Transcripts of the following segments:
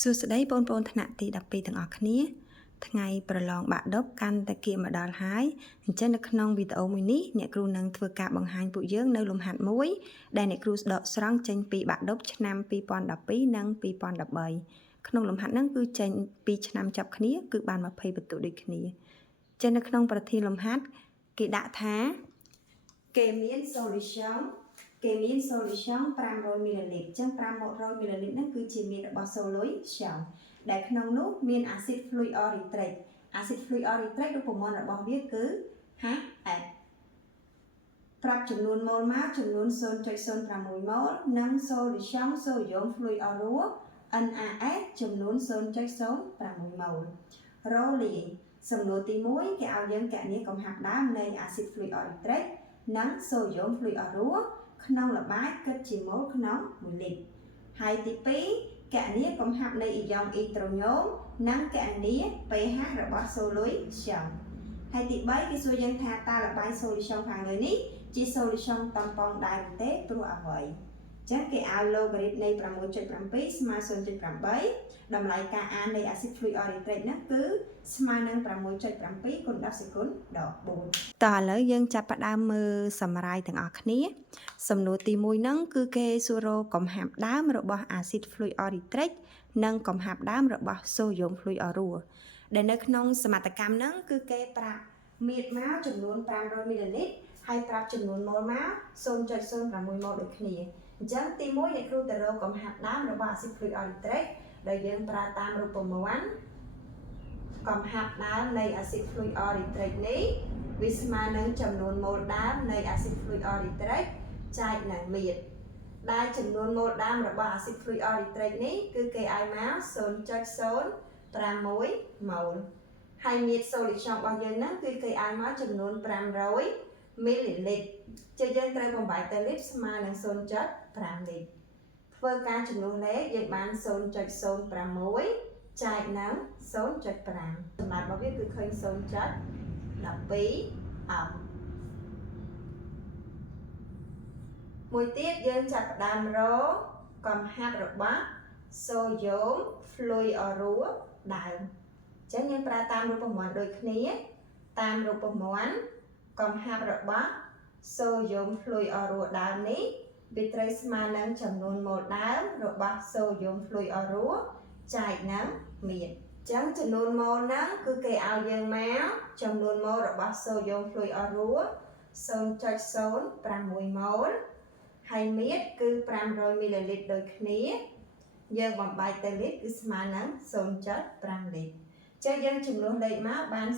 សួស្តីបងប្អូនថ្នាក់ទី12ទាំងអស់គ្នាថ្ងៃប្រឡងបាក់ឌុបកាន់តែគៀកមកដល់ហើយអញ្ចឹងនៅក្នុងវីដេអូមួយនេះអ្នកគ្រូនឹងធ្វើការបង្ហាញពួកយើងនៅលំហាត់មួយដែលអ្នកគ្រូដកស្រង់ចេញពីបាក់ឌុបឆ្នាំ2012និង2013ក្នុងលំហាត់ហ្នឹងគឺចេញពីឆ្នាំចាប់គ្នាគឺបាន20បន្ទុកដូចគ្នាចឹងនៅក្នុងប្រធានលំហាត់គេដាក់ថាគេមាន solution 500 មីលីលីត្រអញ្ចឹង500 មីលីលីត្រហ្នឹងគឺជាមានរបស់ solution ដែលក្នុងនោះមាន acid fluoritric រូបមន្តរបស់វាគឺ HF ប្រាប់ចំនួនម៉ូលមកចំនួន 0.06 ម៉ូលនិង solution sodium fluorua NaS ចំនួន 0.06 ម៉ូលរលាយសំណួរទី1គេឲ្យយើងកណនីកំហាប់ដើមនៃ acid fluoritric និង sodium fluorua ក្នុងល្បាយគិតជាម៉ូលក្នុង1លីត្រហើយទី2កណនីកំហាប់នៃអ៊ីយ៉ុងអ៊ីត្រូញ៉ូមនិងកណនី pH របស់ solution ហើយទី3គេសួរយើងថាតើល្បាយ solution ខាងលើនេះជា solution តំប៉ងដែរទេព្រោះអ្វីចឹងគេឲ្យ logarit នៃ 6.7 ស្មើ 0.8 តម្លៃការអាននៃ acid fluoritric ហ្នឹងគឺស្មើនឹង 6.7 គុណ10សេគុណដក4តើឥឡូវយើងចាប់ផ្ដើមមើលសម្រាយទាំងអស់គ្នាសំណួរទី1ហ្នឹងគឺគេសួររកកំហាប់ដើមរបស់ acid fluoritric និងកំហាប់ដើមរបស់ sodium fluorua ដែលនៅក្នុងសមត្ថកម្មហ្នឹងគឺគេប្រាប់មាត្រមកចំនួន500មីលីលីត្រហើយប្រាប់ចំនួនម៉ូលមក 0.06 ម៉ូលដូចគ្នាអញ្ចឹងទី1អ្នកគ្រូទៅរកកំហាប់ដើមរបស់ acid fluoritric ដែលយើងប្រើតាមរូបមន្តកំហាប់ដើមនៃ acid fluoritric នេះវាស្មើនឹងចំនួនម៉ូលដើមនៃ acid fluoritric ចែកនឹងមាត្រដែលចំនួនម៉ូលដើមរបស់ acid fluoritric នេះគឺគេឲ្យមក 0.06 ម៉ូលហើយមាត្រ solution របស់យើងហ្នឹងគឺគេឲ្យមកចំនួន500មីលីលីត្រជាយើងត្រូវបំបែកទៅលីត្រស្មើនឹង 0.5 លីត្រធ្វើការចំនួនលេខយើងបាន 0.06 ចែកនឹង 0.5 តម្លៃរបស់វាគឺឃើញ 0.12 អង្សមួយទៀតយើងចាប់ផ្ដើមរកកំហាប់របស់ sodium fluorua ដើមអញ្ចឹងយើងប្រើតាមរូបមន្តដូចគ្នាតាមរូបមន្តកំហាប់របស់ sodium fluorua ដើមនេះវាត្រូវស្មើនឹងចំនួនម៉ូលដើមរបស់ sodium fluorua ចែកនឹងមាត្រអញ្ចឹងចំនួនម៉ូលហ្នឹងគឺគេឲ្យយើងមកចំនួនម៉ូលរបស់ sodium fluorua 0.06 ម៉ូលហើយមាត្រគឺ500មីលីលីត្រដូចគ្នាយើងបំបែកទៅលីត្រគឺស្មើនឹង 0.5 លីត្រចឹងយើងចំនួនលេខមកបាន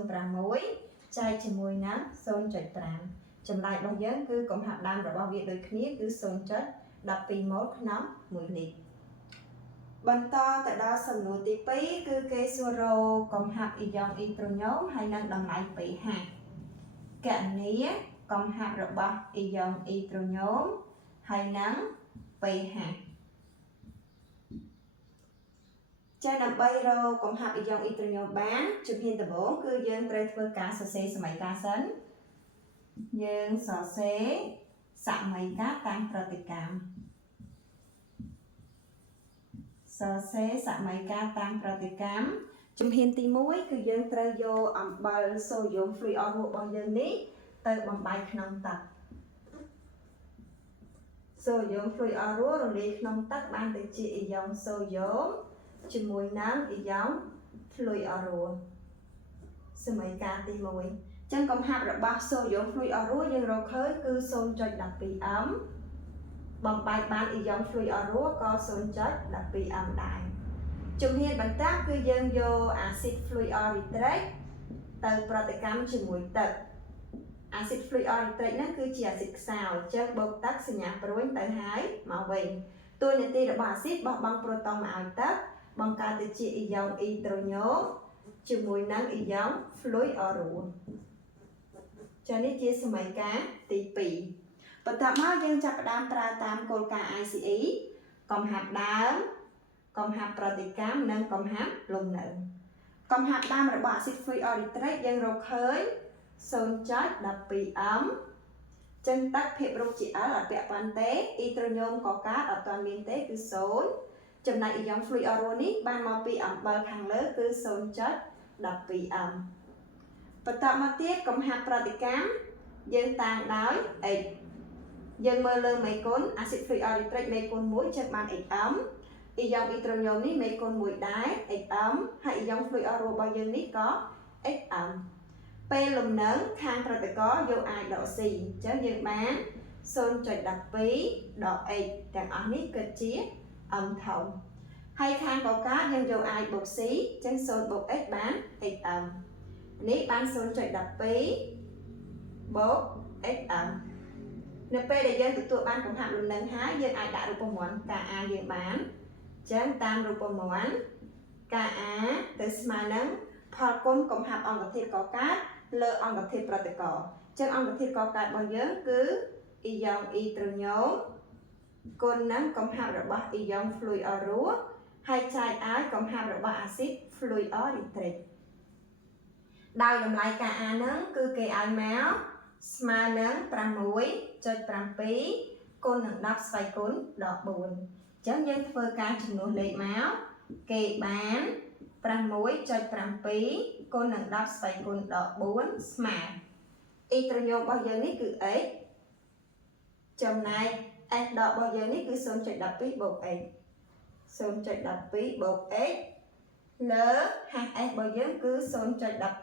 0.06 ចែកជាមួយនឹង 0.5 ចម្លើយរបស់យើងគឺកំហាប់ដើមរបស់វាដូចគ្នាគឺ 0.12 ម៉ូលក្នុង1លីត្របន្តទៅដល់សំណួរទី2គឺគេសួររកកំហាប់អ៊ីយ៉ុងអ៊ីត្រូញ៉ូមហើយនិងតម្លៃ pH កណនីកំហាប់របស់អ៊ីយ៉ុងអ៊ីត្រូញ៉ូមហើយនិង pH ចាដើម្បីរកកំហាប់អ៊ីយ៉ុងអ៊ីត្រូញ៉ូមបានជំហានដំបូងគឺយើងត្រូវធ្វើការសរសេរសមីការសិនយើងសរសេរសមីការតាមប្រតិកម្មសរសេរសមីការតាមប្រតិកម្មជំហានទី1គឺយើងត្រូវយកអំបិល sodium fluorua របស់យើងនេះទៅបំបែកក្នុងទឹក sodium fluorua រលាយក្នុងទឹកបានទៅជាអ៊ីយ៉ុង sodium ជាមួយនឹងអ៊ីយ៉ុង fluorua សមីការទី1ចឹងកំហាប់របស់ sodium fluorua យើងរកឃើញគឺ 0.12 m បំបែកបានអ៊ីយ៉ុង fluorua ក៏ 0.12 m ដែរជំហានបន្តគឺយើងយក acid fluoritric ទៅប្រតិកម្មជាមួយទឹក acid fluoritric ហ្នឹងគឺជាអាស៊ីតខ្សោយអញ្ចឹងបូកទឹកសញ្ញាព្រួញទៅហើយមកវិញតួនាទីរបស់អាស៊ីតបោះបង់ប្រូតុងមកឲ្យទឹកបង្កើតទៅជាអ៊ីយ៉ុងអ៊ីត្រូញ៉ូមជាមួយនឹងអ៊ីយ៉ុង fluorua ចានេះជាសមីការទី2បន្ទាប់មកយើងចាប់ផ្ដើមប្រើតាមគោលការណ៍ ICE កំហាប់ដើមកំហាប់ប្រតិកម្មនិងកំហាប់លំនៅកំហាប់ដើមរបស់ acid fluoritric យើងរកឃើញ 0.12 m ចឹងទឹកភាពរុកជា L អត់ពាក់ព័ន្ធទេអ៊ីត្រូញ៉ូមក៏កើតអត់ទាន់មានទេគឺ0 ចំណែក ion fluoro នេះបានមកពីអំបិលខាងលើគឺ 0.12 អំបន្តមកទៀតកំហាប់ប្រតិកម្មយើងតាំងដោយ x យើងមើលលើមេគុណ acid fluoric មេគុណ1ចឹងបាន x អំ ion hydronium នេះមេគុណ1ដែរ x អំហើយ ion fluoro របស់យើងនេះក៏ x អំពេលលំនឹងខាងប្រតិករយក i ដក c អញ្ចឹងយើងបាន 0.12 ដក x ទាំងអស់នេះគិតជាអំធំហើយខាងកកើតយើងយក i បូក c អញ្ចឹង0បូក x បាន x អំនេះបាន 0.12 បូក x អំនៅពេលដែលយើងទទួលបានកំហាប់លំនឹងហើយយើងអាចដាក់រូបមន្តការ a យើងបានអញ្ចឹងតាមរូបមន្តការ a ទៅស្មើនឹងផលគុណកំហាប់អង្គធាតុកកើតលើអង្គធាតុប្រតិករអញ្ចឹងអង្គធាតុកកើតរបស់យើងគឺ ion hydronium គុណនឹងកំហាប់របស់ ion fluoro ហើយចែកឲ្យកំហាប់របស់ acid fluoric ដោយតម្លៃការ a ហ្នឹងគឺគេឲ្យមកស្មើនឹង 6.7 គុណនឹង10ស្វ័យគុណដក 4 អញ្ចឹងយើងធ្វើការចំនួនលេខមកគេបាន 6.7 គុណនឹង10ស្វ័យគុណដក 4 ស្មើអ៊ីត្រូញ៉ូមរបស់យើងនេះគឺ x ចំណែក x ដករបស់យើងនេះគឺ 0.12 បូក x 0.12 បូក x លើហាស់ s របស់យើងគឺ 0.12 ដក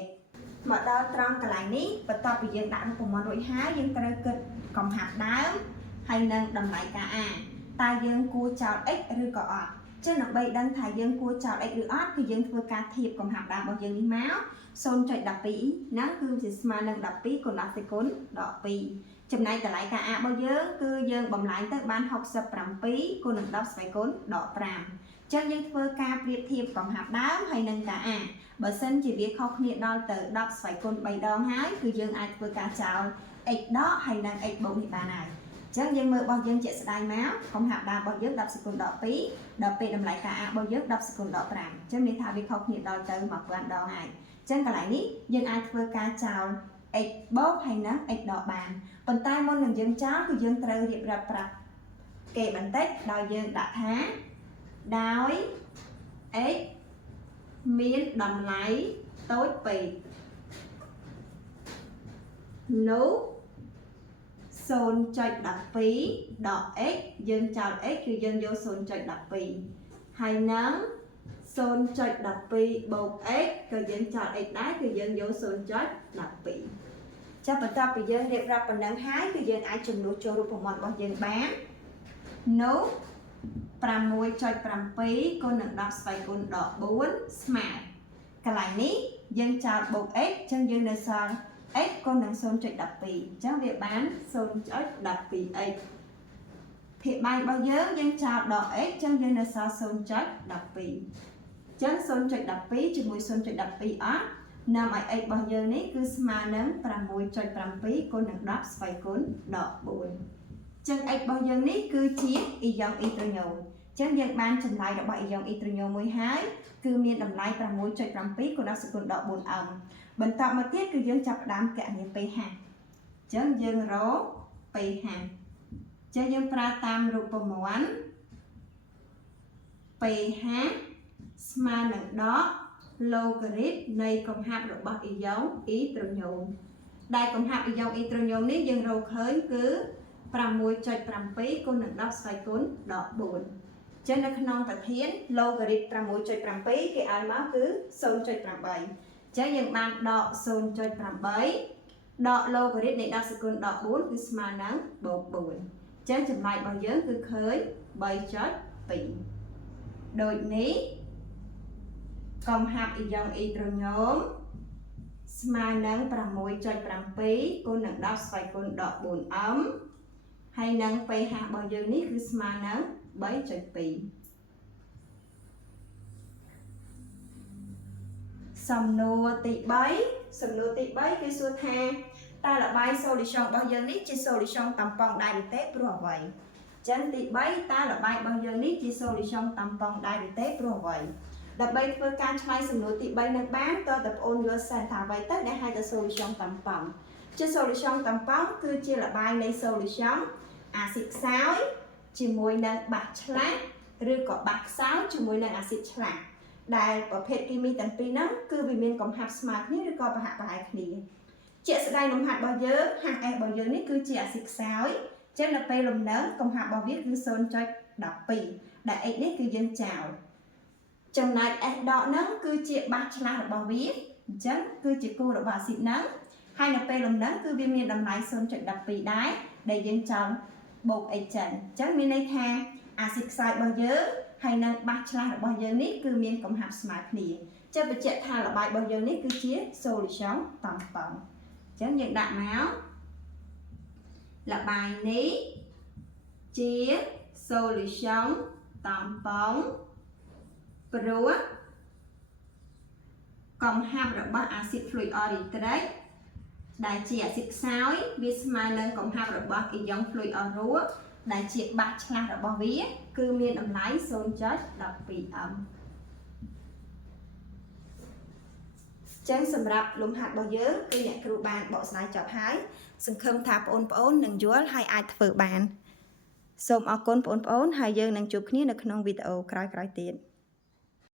x មកដល់ត្រង់កន្លែងនេះបន្ទាប់ពីយើងដាក់រូបមន្តរួចហើយយើងត្រូវគិតកំហាប់ដើមហើយនឹងតម្លៃការ a តើយើងគួរចោល x ឬក៏អត់ចឹងដើម្បីដឹងថាយើងគួរចោល x ឬអត់គឺយើងធ្វើការធៀបកំហាប់ដើមរបស់យើងនេះមក 0.12 ហ្នឹងគឺជាស្មើនឹង12គុណ10សេគុណដក 2ចំណែកតម្លៃការ a របស់យើងគឺយើងបំលែងទៅបាន67គុណនឹង10ស្វ័យគុណដក 5ចឹងយើងធ្វើការប្រៀបធៀបកំហាប់ដើមហើយនឹងការ a បើសិនជាវាខុសគ្នាដល់ទៅ10ស្វ័យគុណ3ដងហើយគឺយើងអាចធ្វើការចោល x ដកហើយនឹង x បូកនេះបានហើយអញ្ចឹងយើងមើលរបស់យើងជាក់ស្ដែងមកកំហាប់ដើមរបស់យើង10សេគុណដក 2ដល់ពេលតម្លៃការ a របស់យើង10សេគុណដក 5អញ្ចឹងមានថាវាខុសគ្នាដល់ទៅ1000ដងហើយអញ្ចឹងកន្លែងនេះយើងអាចធ្វើការចោល x បូកហើយនឹង x ដកបានប៉ុន្តែមុននឹងយើងចោលគឺយើងត្រូវរៀបរាប់ប្រាប់គេបន្តិចដោយយើងដាក់ថាដោយ x មានតម្លៃតូចពេកនោះ 0.12 ដក x យើងចោល x គឺយើងយក 0.12 ហើយនឹង 0.12 បូក x ក៏យើងចោល x ដែរគឺយើងយក 0.12 ចាប់បន្ទាប់ពីយើងរៀបរាប់ប៉ុណ្ណឹងហើយគឺយើងអាចចំនួនចូលរូបមន្តរបស់យើងបាននោះ 6.7 គុណនឹង10ស្វ័យគុណដក 4 ស្មើកន្លែងនេះយើងចោលបូក x អញ្ចឹងយើងនៅសល់ x គុណនឹង 0.12 អញ្ចឹងវាបាន 0.12x ភាគបែករបស់យើងចោលដក x អញ្ចឹងយើងនៅសល់ 0.12 អញ្ចឹង 0.12 ជាមួយ 0.12 អស់នាំឲ្យ x របស់យើងនេះគឺស្មើនឹង 6.7 គុណនឹង10ស្វ័យគុណដក 4 ចឹង x របស់យើងនេះគឺជា ion hydronium ចឹងយើងបានចម្លើយរបស់ ion hydronium មួយហើយគឺមានតម្លៃ 6.7 គុណ10សេគុណដក 4 អំបន្តមកទៀតគឺយើងចាប់ផ្ដើមគណនា pH ចឹងយើងរក pH ចឹងយើងប្រើតាមរូបមន្ត pH ស្មើនឹងដក logarit នៃកំហាប់របស់ ion hydronium ដែលកំហាប់ ion hydronium នេះយើងរកឃើញគឺ 6.7 គុណនឹង10ស្វ័យគុណដក 4 ចឹងនៅក្នុងប្រធាន logarit 6.7 គេឲ្យមកគឺ 0.8 ចឹងយើងបានដក 0.8 ដក logarit នៃ10សេគុណដក 4 គឺស្មើនឹងបូក 4 ចឹងចម្លើយរបស់យើងគឺឃើញ 3.2 ដូចនេះកំហាប់ ion hydronium ស្មើនឹង 6.7 គុណនឹង10ស្វ័យគុណដក 4 អំហើយនឹង pH របស់យើងនេះគឺស្មើនឹង 3.2 សំណួរទី3គឺសួរថាតើល្បាយ solution របស់យើងនេះជា solution តាំប៉ុងដែរឬទេព្រោះអ្វីចឹងទី3តើល្បាយរបស់យើងនេះជា solution តាំប៉ុងដែរឬទេព្រោះអ្វីដើម្បីធ្វើការឆ្លើយសំណួរទី3នឹងបានតើបងប្អូនយល់សែនថាអ្វីទៅដែលហៅថា solution តាំប៉ុងជា solution តាំប៉ុងគឺជាល្បាយនៃ solution អាស៊ីតខ្សោយ ជាមួយនឹងបាសឆ្លាស់ឬក៏បាសខ្សោយជាមួយនឹងអាស៊ីតឆ្លាស់ដែលប្រភេទគីមីទាំងពីរហ្នឹងគឺវាមានកំហាប់ស្មើគ្នាឬក៏ប្រហាក់ប្រហែលគ្នាជាក់ស្ដែងលំហាត់របស់យើង HF របស់យើងនេះគឺជាអាស៊ីតខ្សោយចឹងដល់ពេលលំនៅកំហាប់របស់វាគឺ 0.12 ដែល x នេះគឺយើងចោលចំណែក s ដកហ្នឹងគឺជាបាសឆ្លាស់របស់វាអញ្ចឹងគឺជាគូរបស់អាស៊ីតហ្នឹងហើយនៅពេលលំនៅគឺវាមានតម្លៃ 0.12 ដែរដែលយើងចោលបូក x ចឹងអញ្ចឹងមានន័យថាអាស៊ីតខ្សោយរបស់យើងហើយនឹងបាសឆ្លាស់របស់យើងនេះគឺមានកំហាប់ស្មើគ្នាចឹងបញ្ជាក់ថាល្បាយរបស់យើងនេះគឺជា solution តង់តង់អញ្ចឹងយើងដាក់មកល្បាយនេះជា solution តង់តង់ព្រោះកំហាប់របស់អាស៊ីត fluoric ដែលជាអាស៊ីតខ្សោយវាស្មើនឹងកំហាប់របស់អ៊ីយ៉ុង fluoric ដែលជាបាសឆ្លាស់របស់វាគឺមានតម្លៃ 0.12m ចឹងសម្រាប់លំហាត់របស់យើងគឺអ្នកគ្រូបានបកស្រាយចប់ហើយសង្ឃឹមថាបងប្អូននឹងយល់ហើយអាចធ្វើបានសូមអរគុណបងប្អូនហើយយើងនឹងជួបគ្នានៅក្នុងវីដេអូក្រោយៗទៀត